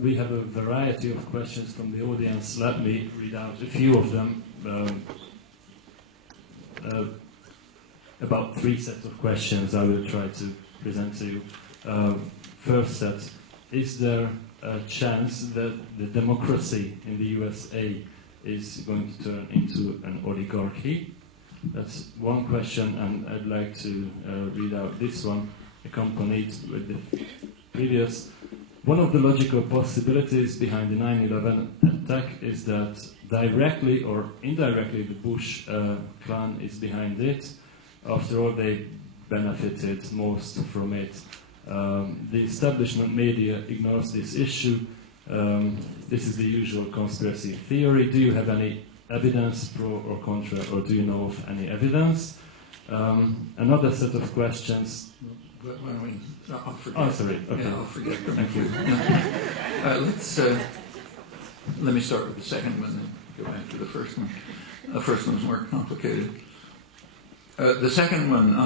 We have a variety of questions from the audience. Let me read out a few of them. About 3 sets of questions I will try to present to you. First set, is there a chance that the democracy in the USA is going to turn into an oligarchy? That's one question, and I'd like to read out this one, accompanied with the previous. One of the logical possibilities behind the 9/11 attack is that directly or indirectly the Bush clan is behind it. After all, they benefited most from it. The establishment media ignores this issue. This is the usual conspiracy theory. Do you have any evidence, pro or contra, or do you know of any evidence? Another set of questions. Why don't we? I'll forget. Oh, sorry. Okay. Yeah, I'll forget them. Thank you. Let me start with the second one and go back to the first one. The first one's more complicated. The second one,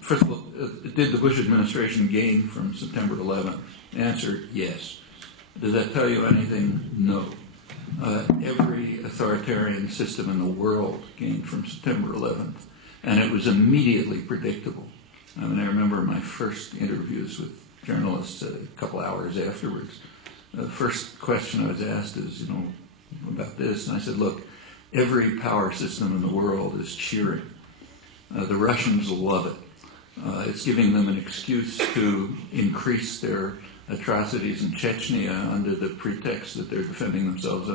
first of all, did the Bush administration gain from September 11th? Answer, yes. Does that tell you anything? No. Every authoritarian system in the world gained from September 11th, and it was immediately predictable. I mean, I remember my first interviews with journalists a couple hours afterwards. The first question I was asked is, about this, and I said, look, every power system in the world is cheering. The Russians love it. It's giving them an excuse to increase their atrocities in Chechnya under the pretext that they're defending themselves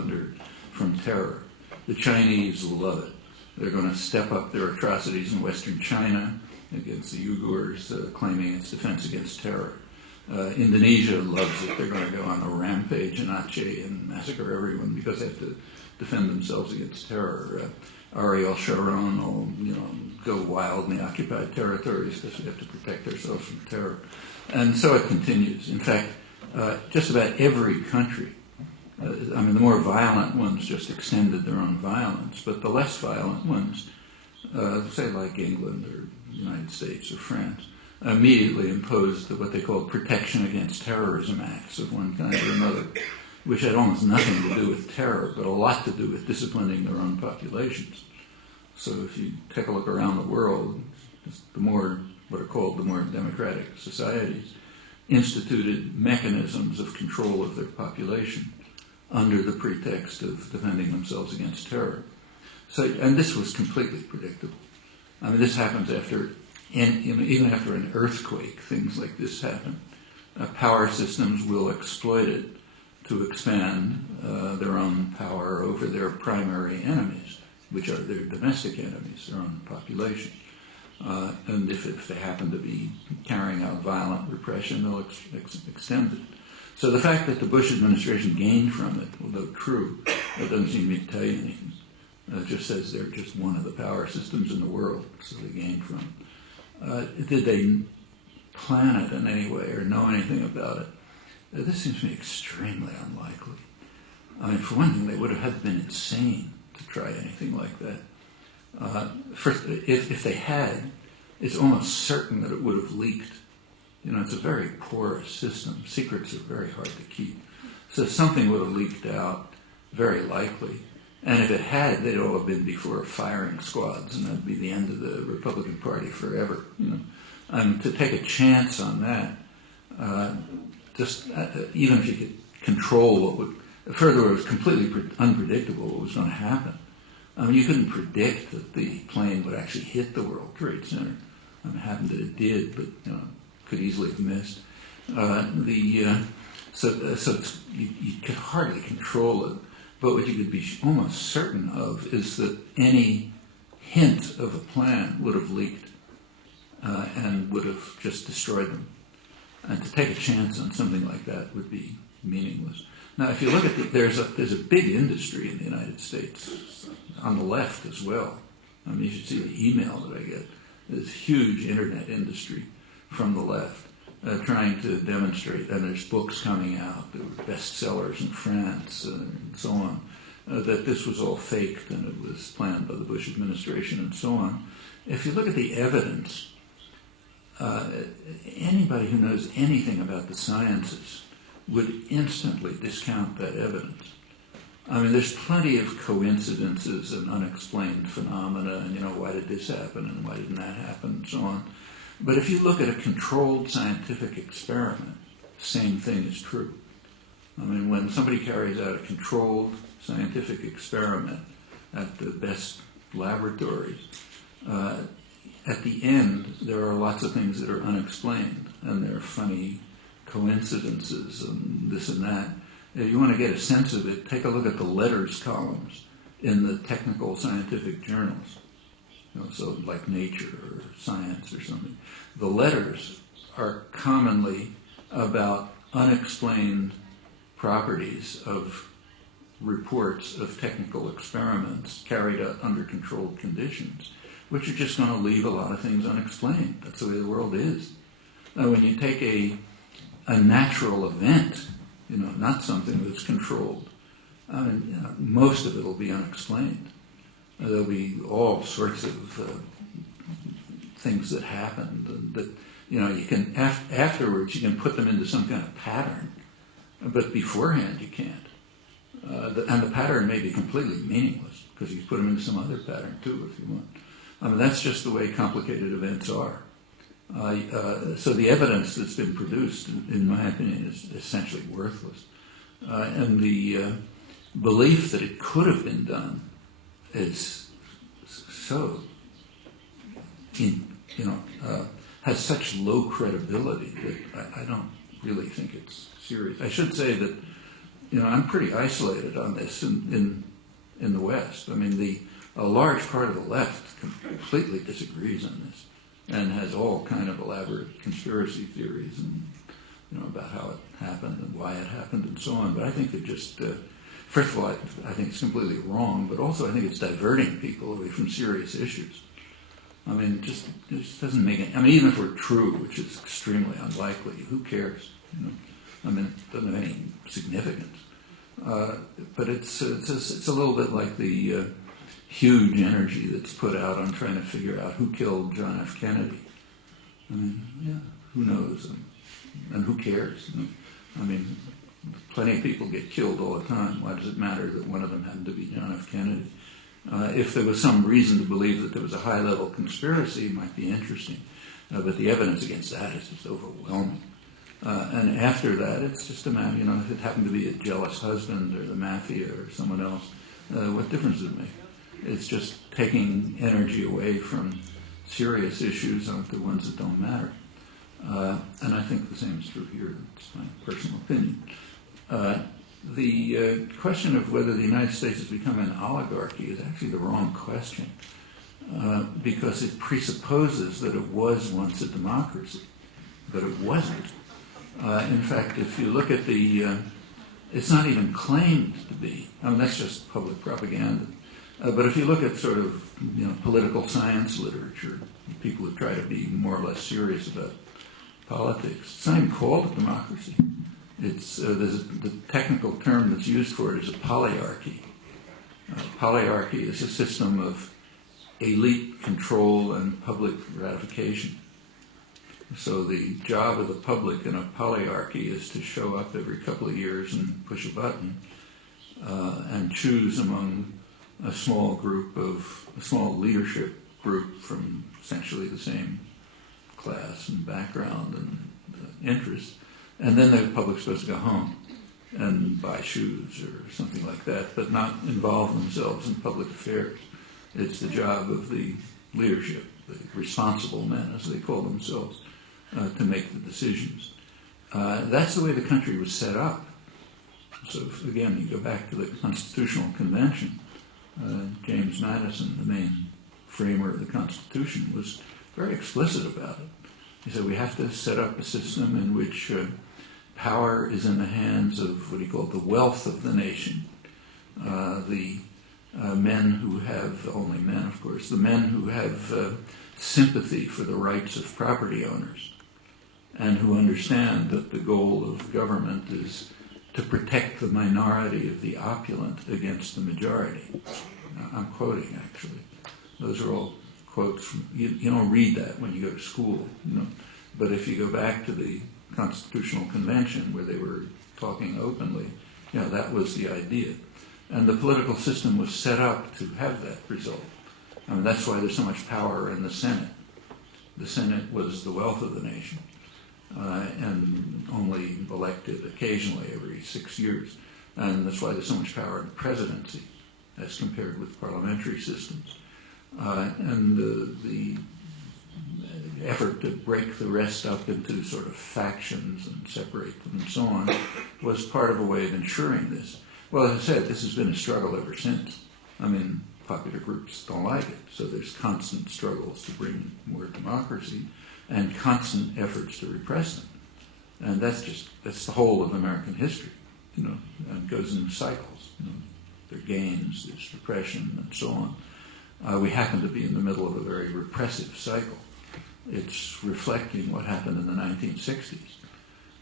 from terror. The Chinese love it. They're going to step up their atrocities in Western China against the Uyghurs, claiming its defense against terror. Indonesia loves it. They're going to go on a rampage in Aceh and massacre everyone because they have to defend themselves against terror. Ariel Sharon will, go wild in the occupied territories because we have to protect ourselves from terror. And so it continues. In fact, just about every country, the more violent ones just extended their own violence, but the less violent ones, say like England or the United States or France, immediately imposed what they called protection against terrorism acts of one kind or another, which had almost nothing to do with terror, but a lot to do with disciplining their own populations. So if you take a look around the world, the more, what are called the more democratic societies, instituted mechanisms of control of their population under the pretext of defending themselves against terror. So, and this was completely predictable. This happens after, even after an earthquake, things like this happen. Power systems will exploit it to expand their own power over their primary enemies, which are their domestic enemies, their own population. And if they happen to be carrying out violent repression, they'll extend it. So the fact that the Bush administration gained from it, although true, that doesn't seem to tell you anything. It just says they're just one of the power systems in the world, so they gained from it. Did they plan it in any way or know anything about it? This seems to me extremely unlikely. For one thing, they would have been insane to try anything like that. First, if they had, it's almost certain that it would have leaked. It's a very porous system. Secrets are very hard to keep. So something would have leaked out, very likely. And if it had, they'd all have been before firing squads, and that'd be the end of the Republican Party forever. To take a chance on that, even if you could control what would, further, it was completely unpredictable what was going to happen. You couldn't predict that the plane would actually hit the World Trade Center. It happened that it did, but could easily have missed. So you could hardly control it. But what you could be almost certain of is that any hint of a plan would have leaked and would have just destroyed them. And to take a chance on something like that would be meaningless. Now, if you look at there's a big industry in the United States on the left as well. You should see the email that I get. There's huge internet industry from the left trying to demonstrate, and there's books coming out that were bestsellers in France and so on, that this was all faked and it was planned by the Bush administration and so on. If you look at the evidence, anybody who knows anything about the sciences would instantly discount that evidence. I mean, there's plenty of coincidences and unexplained phenomena, and, why did this happen and why didn't that happen and so on. But if you look at a controlled scientific experiment, same thing is true. I mean, when somebody carries out a controlled scientific experiment at the best laboratories, at the end, there are lots of things that are unexplained, and there are funny coincidences and this and that. If you want to get a sense of it, take a look at the letters columns in the technical scientific journals. So like Nature or Science or something. The letters are commonly about unexplained properties of reports of technical experiments carried out under controlled conditions, which are just going to leave a lot of things unexplained. That's the way the world is. Now, when you take a natural event, not something that's controlled, most of it will be unexplained. There'll be all sorts of things that happened and that, you can, afterwards, you can put them into some kind of pattern, but beforehand you can't. And the pattern may be completely meaningless because you put them into some other pattern too if you want. That's just the way complicated events are. So the evidence that's been produced, in my opinion, is essentially worthless. And the belief that it could have been done is so, has such low credibility that I don't really think it's serious. I should say that, I'm pretty isolated on this in the West. I mean, a large part of the left completely disagrees on this and has all kind of elaborate conspiracy theories and, about how it happened and why it happened and so on. But I think it just, first of all, I think it's completely wrong, but also I think it's diverting people away from serious issues. I mean, it just doesn't make any, even if we're true, which is extremely unlikely, who cares? It doesn't have any significance. But it's a little bit like the huge energy that's put out on trying to figure out who killed John F. Kennedy. Who knows? And who cares? Plenty of people get killed all the time. Why does it matter that one of them happened to be John F. Kennedy? If there was some reason to believe that there was a high-level conspiracy, it might be interesting. But the evidence against that is just overwhelming. And after that, it's just a matter, if it happened to be a jealous husband or the mafia or someone else, what difference does it make? It's just taking energy away from serious issues onto the ones that don't matter. And I think the same is true here. It's my personal opinion. The question of whether the United States has become an oligarchy is actually the wrong question because it presupposes that it was once a democracy, but it wasn't. In fact, if you look at it's not even claimed to be. That's just public propaganda. But if you look at sort of, political science literature, people who try to be more or less serious about politics, it's not even called a democracy. The technical term that's used for it is a polyarchy. Polyarchy is a system of elite control and public ratification. So the job of the public in a polyarchy is to show up every couple of years and push a button and choose among a small leadership group from essentially the same class and background and interest. And then the public's supposed to go home and buy shoes or something like that, but not involve themselves in public affairs. It's the job of the leadership, the responsible men, as they call themselves, to make the decisions. That's the way the country was set up. So, again, you go back to the Constitutional Convention. James Madison, the main framer of the Constitution, was very explicit about it. He said we have to set up a system in which power is in the hands of what he called the wealth of the nation. The men who have, only men of course, the men who have sympathy for the rights of property owners and who understand that the goal of government is to protect the minority of the opulent against the majority. I'm quoting, actually. Those are all quotes from, you don't read that when you go to school, But if you go back to the Constitutional Convention where they were talking openly, that was the idea. And the political system was set up to have that result. I mean, that's why there's so much power in the Senate. The Senate was the wealth of the nation, and only elected occasionally every 6 years. And that's why there's so much power in the presidency as compared with parliamentary systems. And the effort to break the rest up into sort of factions and separate them and so on was part of a way of ensuring this. Well, as I said, this has been a struggle ever since. I mean, popular groups don't like it, so there's constant struggles to bring more democracy and constant efforts to repress them. And that's the whole of American history, and it goes in cycles. There are gains, there's repression, and so on. We happen to be in the middle of a very repressive cycle. It's reflecting what happened in the 1960s.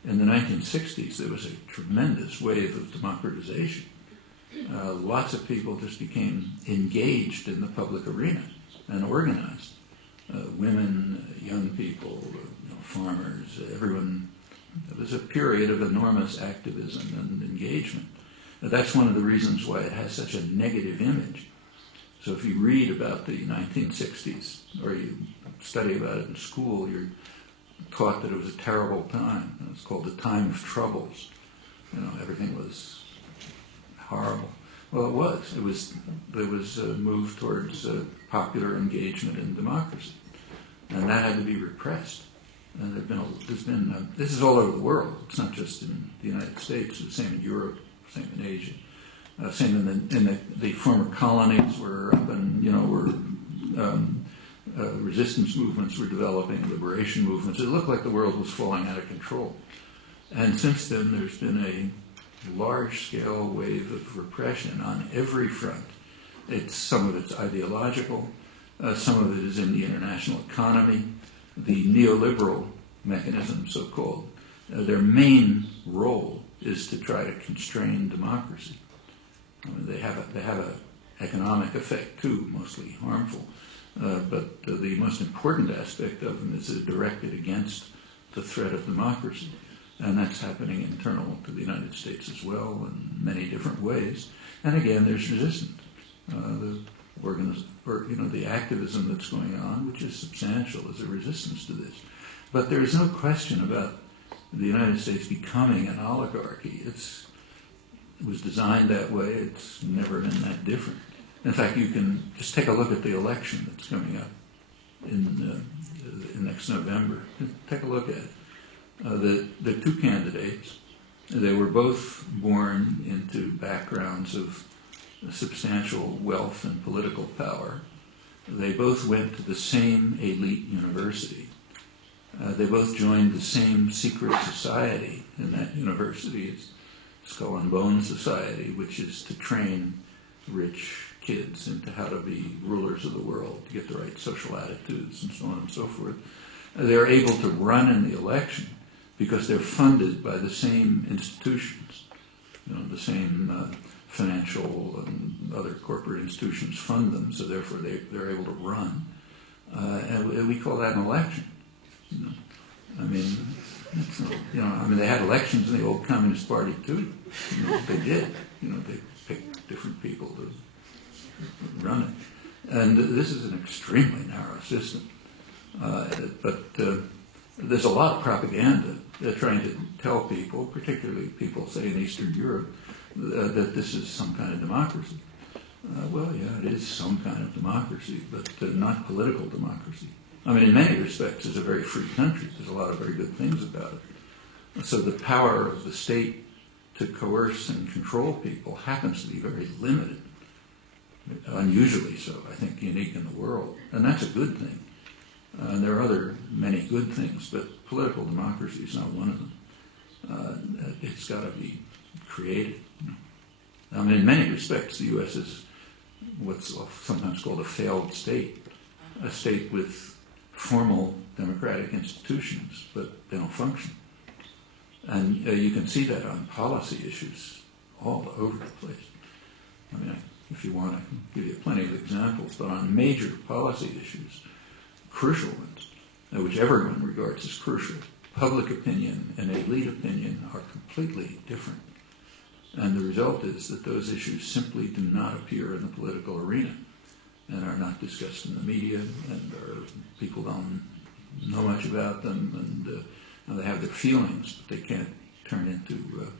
In the 1960s, there was a tremendous wave of democratization. Lots of people just became engaged in the public arena and organized. Women, young people, farmers, everyone. It was a period of enormous activism and engagement. That's one of the reasons why it has such a negative image. So if you read about the 1960s, or you study about it in school, you're taught that it was a terrible time. It was called the time of troubles. Everything was horrible. Well, it was. There was a move towards popular engagement in democracy, and that had to be repressed. And this is all over the world. It's not just in the United States. It's the same in Europe, same in Asia, same in the former colonies where up and resistance movements were developing, liberation movements. It looked like the world was falling out of control. And since then, there's been a large-scale wave of repression on every front. Some of it's ideological, some of it is in the international economy, the neoliberal mechanism, so-called. Their main role is to try to constrain democracy. I mean, they have an economic effect too, mostly harmful. But the most important aspect of them is they're directed against the threat of democracy. And that's happening internal to the United States as well in many different ways. And again, there's resistance. The activism that's going on, which is substantial, is a resistance to this. But there is no question about the United States becoming an oligarchy. It was designed that way. It's never been that different. In fact, you can just take a look at the election that's coming up in next November. Take a look at it. The two candidates, they were both born into backgrounds of substantial wealth and political power. They both went to the same elite university. They both joined the same secret society in that university. It's Skull and Bones Society, which is to train rich kids into how to be rulers of the world, to get the right social attitudes and so on and so forth. They're able to run in the election because they're funded by the same institutions. The same financial and other corporate institutions fund them, so therefore they're able to run. And we call that an election. They had elections in the old Communist Party too. They did. They picked different people to run it. And this is an extremely narrow system. But there's a lot of propaganda trying to tell people, particularly people, say, in Eastern Europe, that this is some kind of democracy. It is some kind of democracy, but not political democracy. I mean, in many respects, it's a very free country. There's a lot of very good things about it. So the power of the state to coerce and control people happens to be very limited. Unusually so, I think, unique in the world. And that's a good thing. There are many good things, but political democracy is not one of them. It's got to be created. I mean, in many respects, the U.S. is what's sometimes called a failed state, a state with formal democratic institutions, but they don't function. And you can see that on policy issues all over the place. I mean, if you want, I can give you plenty of examples, but on major policy issues, crucial ones, which everyone regards as crucial, public opinion and elite opinion are completely different. And the result is that those issues simply do not appear in the political arena and are not discussed in the media, and people don't know much about them, and they have their feelings, but they can't turn into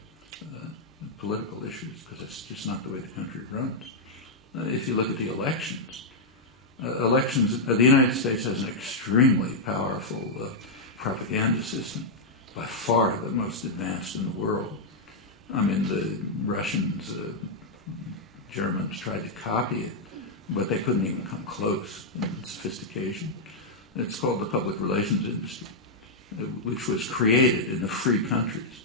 political issues because that's just not the way the country runs. If you look at the elections, the United States has an extremely powerful propaganda system, by far the most advanced in the world. I mean, the Russians, Germans tried to copy it, but they couldn't even come close in sophistication. It's called the public relations industry, which was created in the free countries.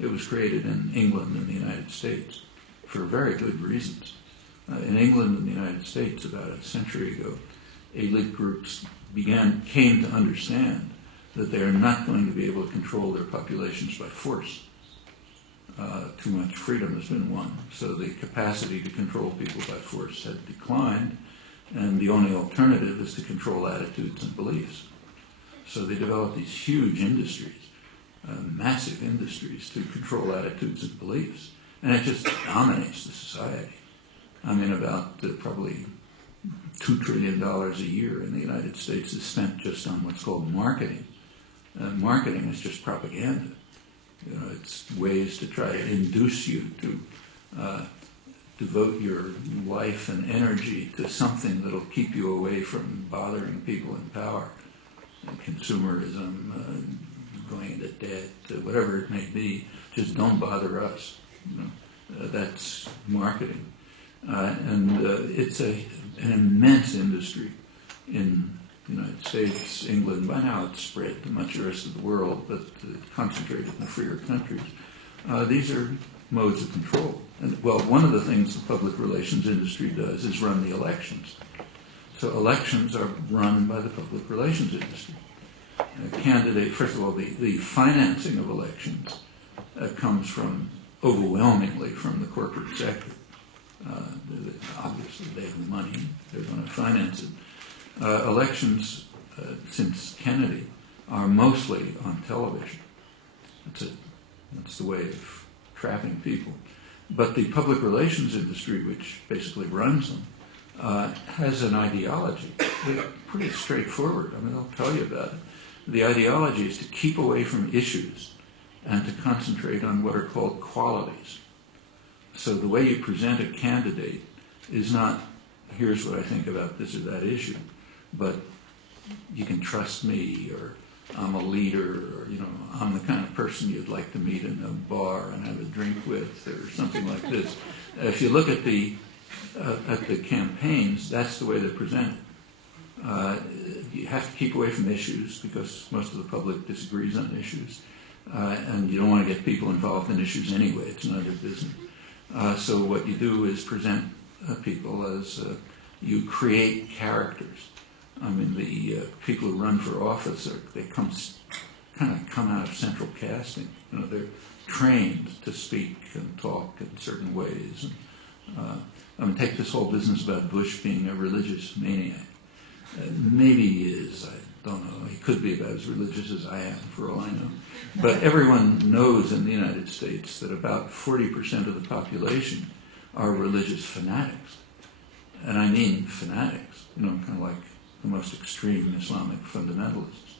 It was created in England and the United States for very good reasons. In England and the United States, about a century ago, elite groups came to understand that they are not going to be able to control their populations by force. Too much freedom has been won, so the capacity to control people by force had declined, and the only alternative is to control attitudes and beliefs. So they developed these huge industries, massive industries, to control attitudes and beliefs, and it just dominates the society. I mean, about probably $2 trillion a year in the United States is spent just on what's called marketing. Marketing is just propaganda. You know, it's ways to try to induce you to devote your life and energy to something that'll keep you away from bothering people in power. Consumerism, going into debt, whatever it may be, just don't bother us. You know, that's marketing. And it's an immense industry in the United States, England. By now it's spread to much of the rest of the world, but concentrated in the freer countries. These are modes of control. And, well, one of the things the public relations industry does is run the elections. So elections are run by the public relations industry. First of all, the financing of elections comes overwhelmingly from the corporate sector. Obviously, they have the money. They're going to finance it. Elections, since Kennedy, are mostly on television. That's the way of trapping people. But the public relations industry, which basically runs them, has an ideology. They're pretty straightforward. I mean, they'll tell you about it. The ideology is to keep away from issues and to concentrate on what are called qualities. So the way you present a candidate is not, here's what I think about this or that issue, but you can trust me, or I'm a leader, or, you know, I'm the kind of person you'd like to meet in a bar and have a drink with, or something like this. If you look at the campaigns, that's the way they're presented. You have to keep away from issues because most of the public disagrees on issues, and you don't want to get people involved in issues anyway. It's not their business. So what you do is present people as you create characters. I mean, the people who run for office they kind of come out of central casting. You know, they're trained to speak and talk in certain ways. And, I mean, take this whole business about Bush being a religious maniac. Maybe he is. I don't know. He could be about as religious as I am, for all I know. But everyone knows in the United States that about 40% of the population are religious fanatics. And I mean fanatics, you know, kind of like the most extreme Islamic fundamentalists.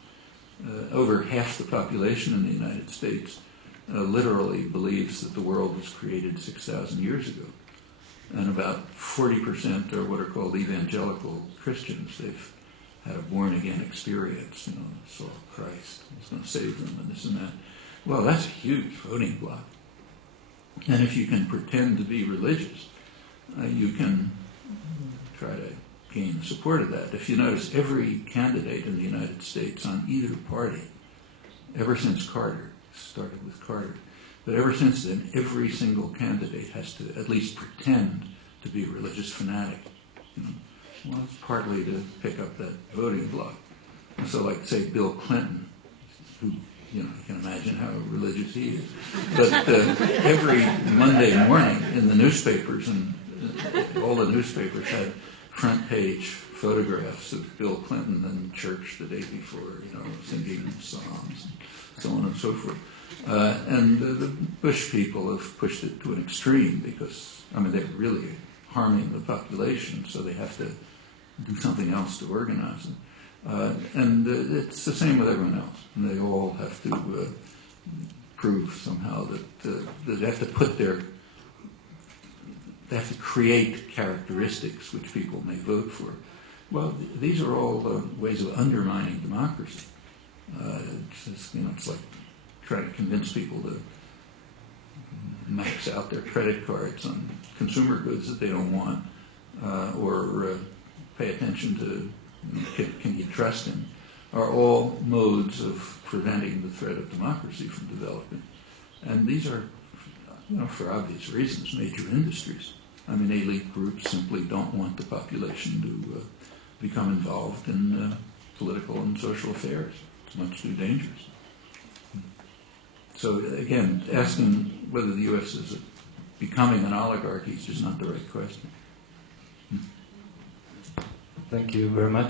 Over half the population in the United States literally believes that the world was created 6,000 years ago. And about 40% are what are called evangelical Christians. They've had a born-again experience, you know, saw Christ, he's going to save them, and this and that. Well, that's a huge voting bloc. And if you can pretend to be religious, you can try to gain support of that. If you notice, every candidate in the United States on either party, ever since Carter, started with Carter, but ever since then, every single candidate has to at least pretend to be a religious fanatic. You know? Well, it's partly to pick up that voting bloc. So, like, say, Bill Clinton, who, you know, you can imagine how religious he is. But every Monday morning in the newspapers, and all the newspapers had front-page photographs of Bill Clinton in church the day before, you know, singing psalms and so on and so forth. And the Bush people have pushed it to an extreme because, I mean, they're really harming the population, so they have to do something else to organize it. And it's the same with everyone else. And they all have to prove somehow that they have to they have to create characteristics which people may vote for. Well, these are all ways of undermining democracy. It's like trying to convince people to max out their credit cards on consumer goods that they don't want, or pay attention to can you trust him, are all modes of preventing the threat of democracy from developing. And these are, for obvious reasons, major industries. I mean, elite groups simply don't want the population to become involved in political and social affairs. It's much too dangerous. So again, asking whether the U.S. is becoming an oligarchy is just not the right question. Thank you very much.